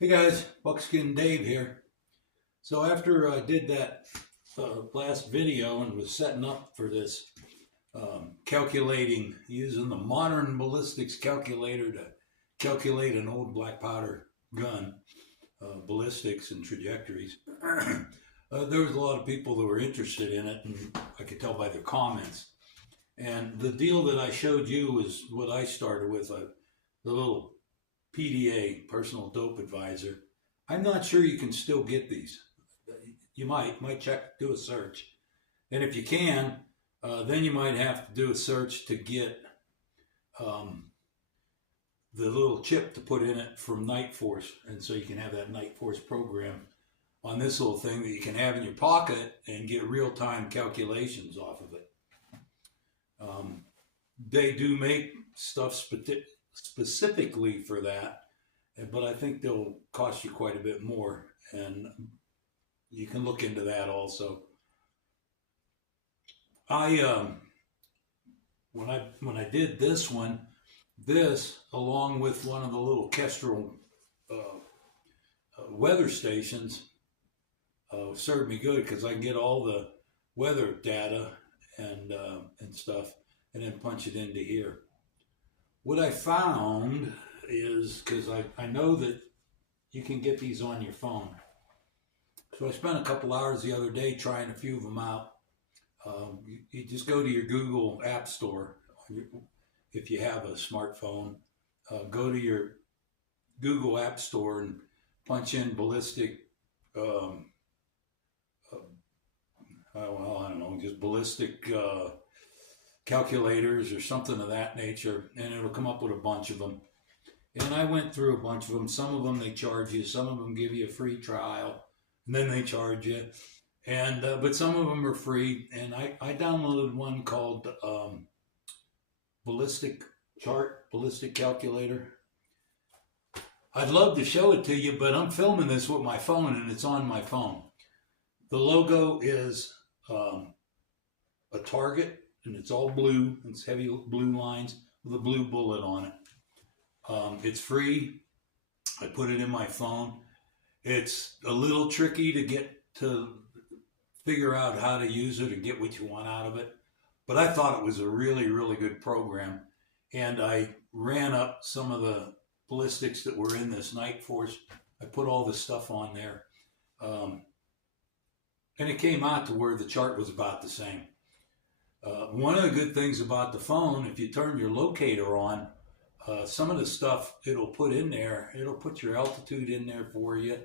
Hey guys, Buckskin Dave here. So after I did that last video and was setting up for this calculating using the modern ballistics calculator to calculate an old black powder gun, ballistics and trajectories, there was a lot of people that were interested in it, and I could tell by their comments. And the deal that I showed you is what I started with, the little PDA, personal dope advisor. I'm not sure you can still get these. You might check, do a search, and if you can, then you might have to do a search to get the little chip to put in it from Nightforce, and so you can have that Nightforce program on this little thing that you can have in your pocket and get real-time calculations off of it. They do make stuff specifically for that, but I think they'll cost you quite a bit more, and you can look into that also. When I did this one, this along with one of the little Kestrel weather stations served me good because I can get all the weather data and stuff, and then punch it into here. What I found is, because I know that you can get these on your phone. So I spent a couple hours the other day trying a few of them out. You just go to your Google App Store, if you have a smartphone. Go to your Google App Store and punch in ballistic, I don't know, just ballistic calculators or something of that nature, and it'll come up with a bunch of them. And I went through a bunch of them. Some of them they charge you, some of them give you a free trial, and then they charge you. And but some of them are free. And I downloaded one called ballistic calculator. I'd love to show it to you, but I'm filming this with my phone, and it's on my phone. The logo is a target, and it's all blue. It's heavy blue lines with a blue bullet on it. It's free. I put it in my phone. It's a little tricky to get to figure out how to use it and get what you want out of it. But I thought it was a really, really good program. And I ran up some of the ballistics that were in this Nightforce. I put all this stuff on there. And it came out to where the chart was about the same. One of the good things about the phone, if you turn your locator on, some of the stuff it'll put in there, it'll put your altitude in there for you,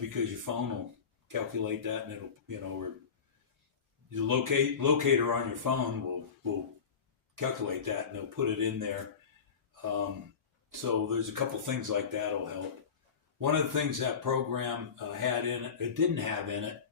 because your phone will calculate that, and it'll, or your locator on your phone will calculate that, and it'll put it in there. So there's a couple things like that'll help. One of the things that program had in it, it didn't have in it,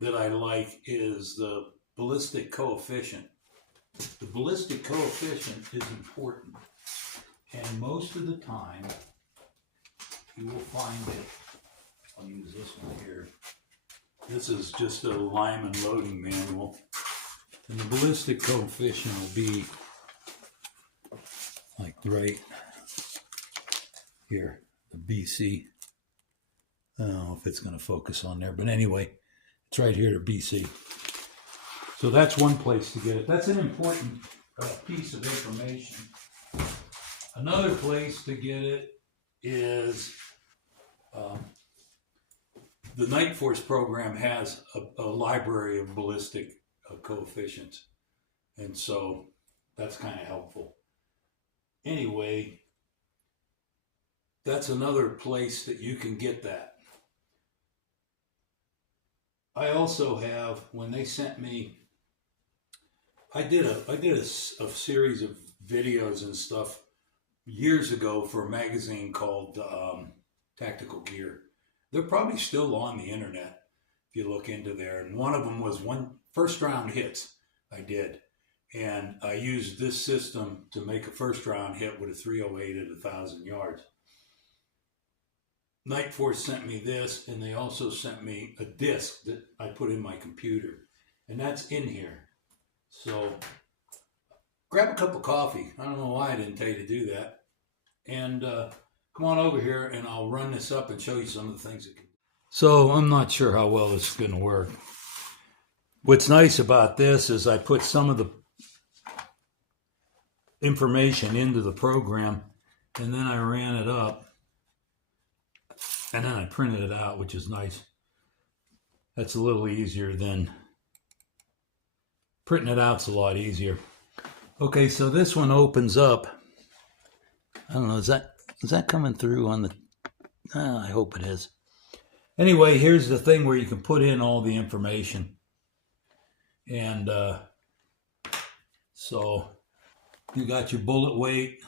that I like, is the ballistic coefficient. The ballistic coefficient is important, and most of the time you will find it. I'll use this one here. This is just a Lyman loading manual, and the ballistic coefficient will be like right here, the BC. I don't know if it's going to focus on there, but anyway, it's right here to BC. So that's one place to get it. That's an important piece of information. Another place to get it is the Nightforce program has a library of ballistic coefficients. And so that's kind of helpful. Anyway, that's another place that you can get that. I also have, when they sent me, I did a series of videos and stuff years ago for a magazine called Tactical Gear. They're probably still on the internet if you look into there. And one of them was first round hits I did. And I used this system to make a first round hit with a 308 at 1,000 yards. Nightforce sent me this, and they also sent me a disc that I put in my computer. And that's in here. So grab a cup of coffee. I don't know why I didn't tell you to do that. And go come on over here and I'll run this up and show you some of the things it can do. So I'm not sure how well this is going to work. What's nice about this is I put some of the information into the program and then I ran it up and then I printed it out, which is nice. That's a little easier than printing it out's a lot easier. Okay, so this one opens up. I don't know, is that coming through on the, I hope it is. Anyway, here's the thing where you can put in all the information. And so you got your bullet weight,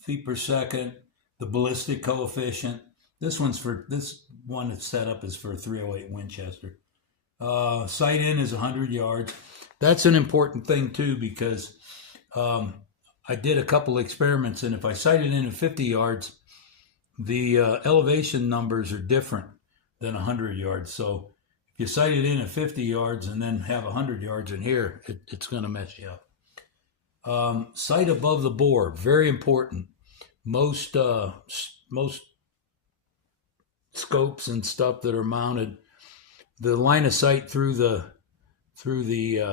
feet per second, the ballistic coefficient. This one that's set up is for a 308 Winchester. Sight in is 100 yards. That's an important thing too, because I did a couple experiments, and if I sighted in at 50 yards, the elevation numbers are different than 100 yards. So if you sight it in at 50 yards and then have 100 yards in here, it's going to mess you up. Sight above the bore, very important. Most scopes and stuff that are mounted, the line of sight through the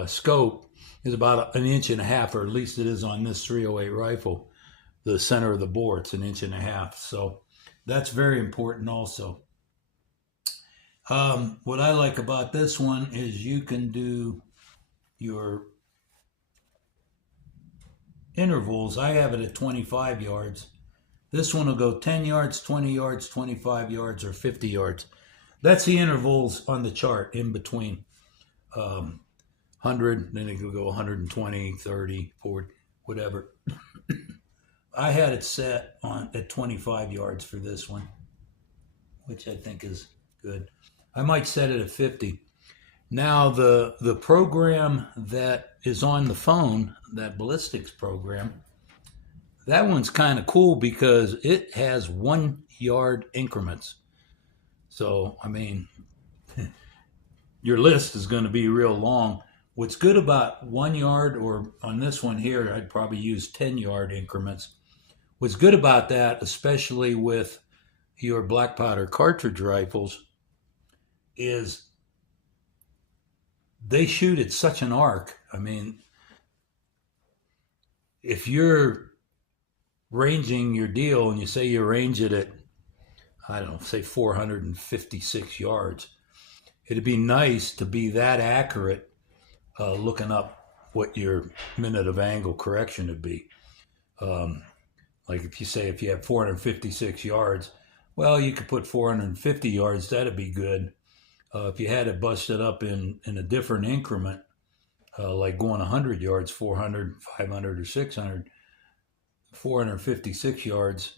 scope is about 1.5 inches, or at least it is on this 308 rifle. The center of the bore, it's 1.5 inches. So that's very important also. What I like about this one is you can do your intervals. I have it at 25 yards. This one will go 10 yards, 20 yards, 25 yards, or 50 yards. That's the intervals on the chart in between. 100, then it will go 120, 30, 40, whatever. I had it set at 25 yards for this one, which I think is good. I might set it at 50. Now, the program that is on the phone, that ballistics program, that one's kind of cool because it has 1 yard increments. So, I mean, your list is going to be real long. What's good about 1 yard, or on this one here, I'd probably use 10-yard increments. What's good about that, especially with your black powder cartridge rifles, is they shoot at such an arc. I mean, if you're ranging your deal and you say you range it at, I don't know, say 456 yards, it'd be nice to be that accurate looking up what your minute of angle correction would be. Like if you have 456 yards, well, you could put 450 yards, that'd be good. If you had it busted up in a different increment, like going 100 yards, 400, 500, or 600, 456 yards,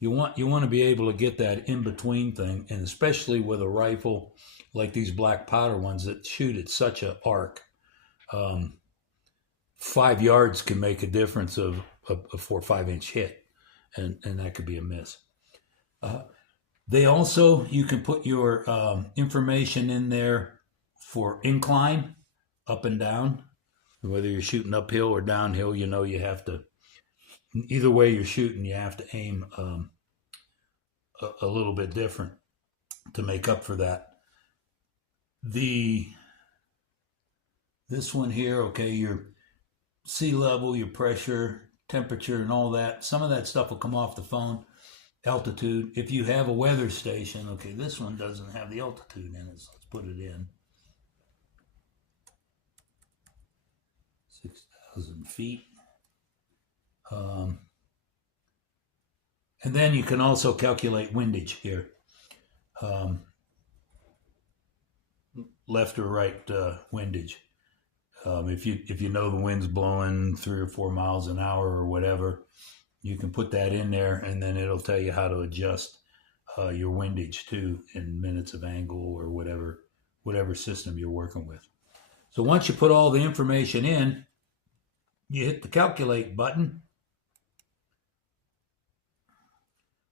you want to be able to get that in-between thing, and especially with a rifle like these black powder ones that shoot at such an arc. 5 yards can make a difference of a 4 or 5 inch hit, and that could be a miss. They also, you can put your information in there for incline, up and down. Whether you're shooting uphill or downhill, you have to, either way you're shooting, you have to aim a little bit different to make up for that. This one here, okay, your sea level, your pressure, temperature, and all that, some of that stuff will come off the phone. Altitude, if you have a weather station, okay, this one doesn't have the altitude in it, so let's put it in. 6,000 feet. And then you can also calculate windage here. Left or right windage. If you know the wind's blowing 3 or 4 miles an hour or whatever, you can put that in there, and then it'll tell you how to adjust your windage too in minutes of angle or whatever system you're working with. So once you put all the information in, you hit the calculate button,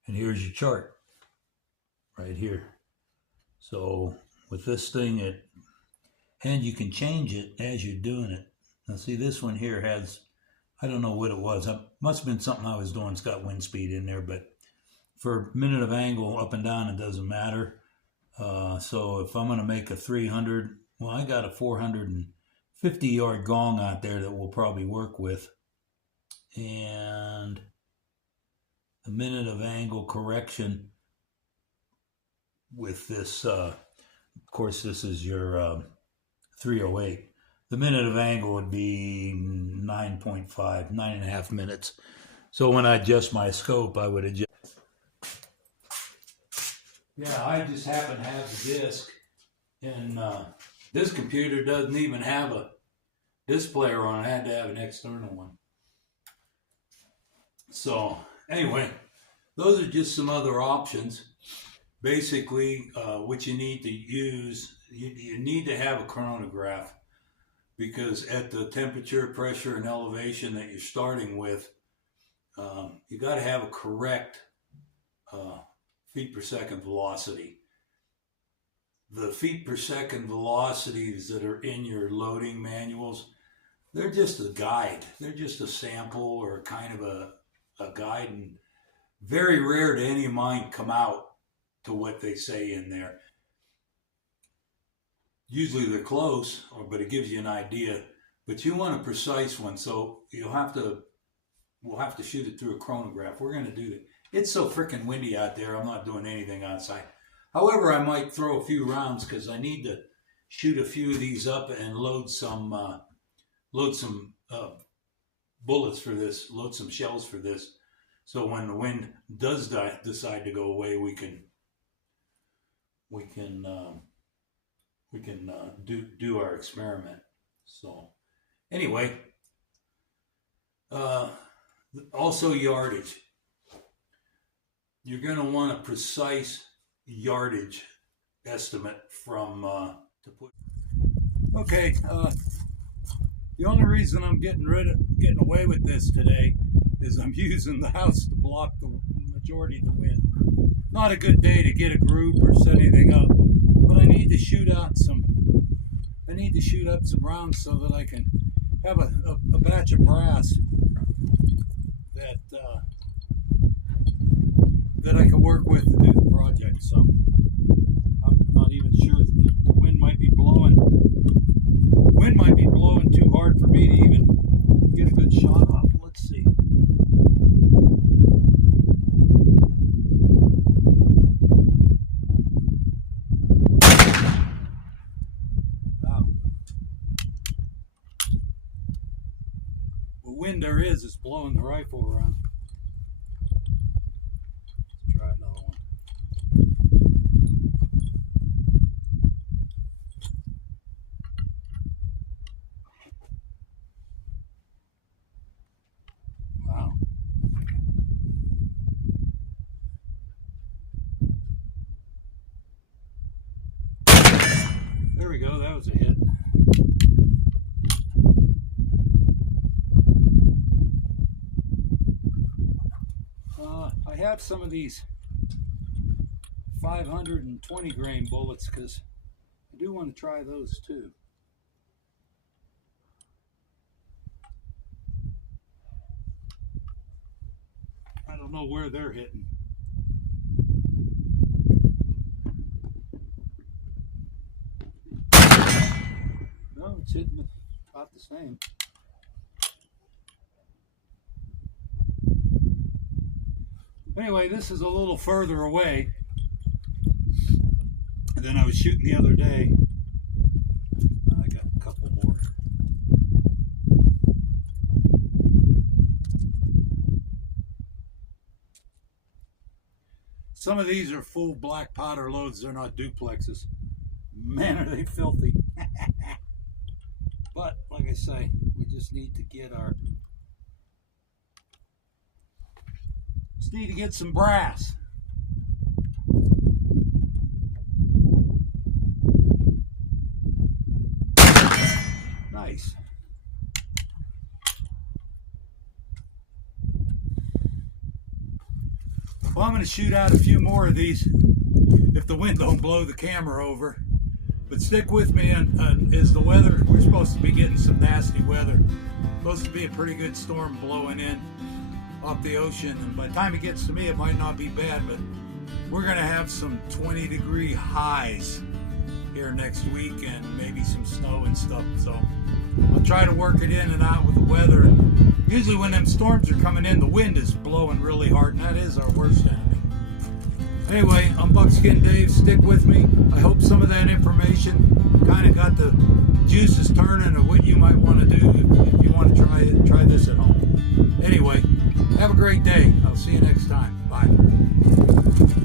and here's your chart right here. So with this thing, and you can change it as you're doing it. Now see, this one here has, I don't know what it was. It must have been something I was doing. It's got wind speed in there, but for minute of angle up and down, it doesn't matter. So if I'm going to make a 300, well, I got a 450 yard gong out there that we'll probably work with. And the minute of angle correction with this, of course, this is your 308. The minute of angle would be 9.5, 9.5 minutes. So when I adjust my scope, I would adjust. Yeah, I just happen to have the disc, and this computer doesn't even have a disc player on it. I had to have an external one. So anyway, those are just some other options. Basically, what you need to use, you need to have a chronograph, because at the temperature, pressure, and elevation that you're starting with, you got to have a correct feet per second velocity. The feet per second velocities that are in your loading manuals, they're just a guide. They're just a sample or kind of a guide, and very rare do any of mine come out to what they say in there. Usually they're close, but it gives you an idea. But you want a precise one, so we'll have to shoot it through a chronograph. We're going to do that. It's so freaking windy out there, I'm not doing anything outside. However, I might throw a few rounds because I need to shoot a few of these up and load some bullets for this, load some shells for this. So when the wind does decide to go away, we can do our experiment. So anyway, also yardage. You're going to want a precise yardage estimate from to put. Okay, the only reason I'm getting away with this today is I'm using the house to block the majority of the wind. Not a good day to get a group or set anything up, but I need to shoot up some rounds so that I can have a batch of brass that I can work with to do the project. So I'm not even sure, the wind might be blowing too hard for me to even get a good shot off. Let's see. Wow. The wind there is blowing the rifle around. Let's try another one. Wow. There we go, that was a hit. I have some of these 520 grain bullets because I do want to try those too. I don't know where they're hitting. No, it's hitting about the same. Anyway, this is a little further away than I was shooting the other day. I got a couple more. Some of these are full black powder loads. They're not duplexes. Man, are they filthy. But, like I say, we just need to get some brass. Nice. Well, I'm going to shoot out a few more of these if the wind don't blow the camera over. But stick with me as the weather, we're supposed to be getting some nasty weather. Supposed to be a pretty good storm blowing in. off the ocean, and by the time it gets to me, it might not be bad, but we're going to have some 20-degree highs here next week and maybe some snow and stuff. So I'll try to work it in and out with the weather. And usually when them storms are coming in, the wind is blowing really hard, and that is our worst enemy. Anyway, I'm Buckskin Dave. Stick with me. I hope some of that information kind of got the juices turning of what you might want to do if you want to try this at home. Anyway, have a great day. I'll see you next time. Bye.